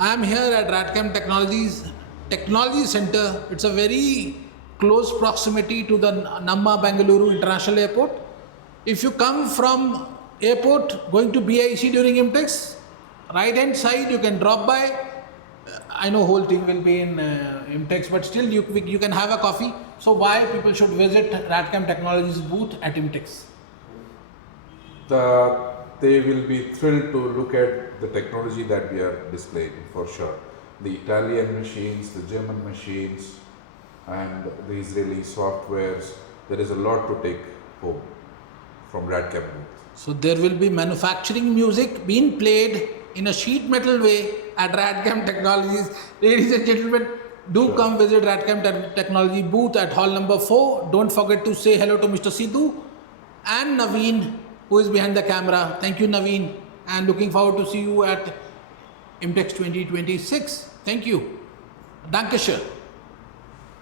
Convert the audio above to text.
I am here at Radcam Technologies Technology Center. It's a very close proximity to the Namma Bangalore International Airport. If you come from airport going to BIC during IMTEX, right hand side you can drop by. I know whole thing will be in IMTEX, but still you can have a coffee. So why people should visit Radcam Technologies booth at IMTEX? They will be thrilled to look at the technology that we are displaying for sure. The Italian machines, the German machines, and the Israeli softwares. There is a lot to take home from Radcam booth. So there will be manufacturing music being played in a sheet metal way at Radcam Technologies. Ladies and gentlemen, do come visit Radcam Technology booth at hall number 4. Don't forget to say hello to Mr. Siddhu and Naveen, who is behind the camera. Thank you, Naveen, and looking forward to see you at IMTEX 2026. Thank you. Danke schön.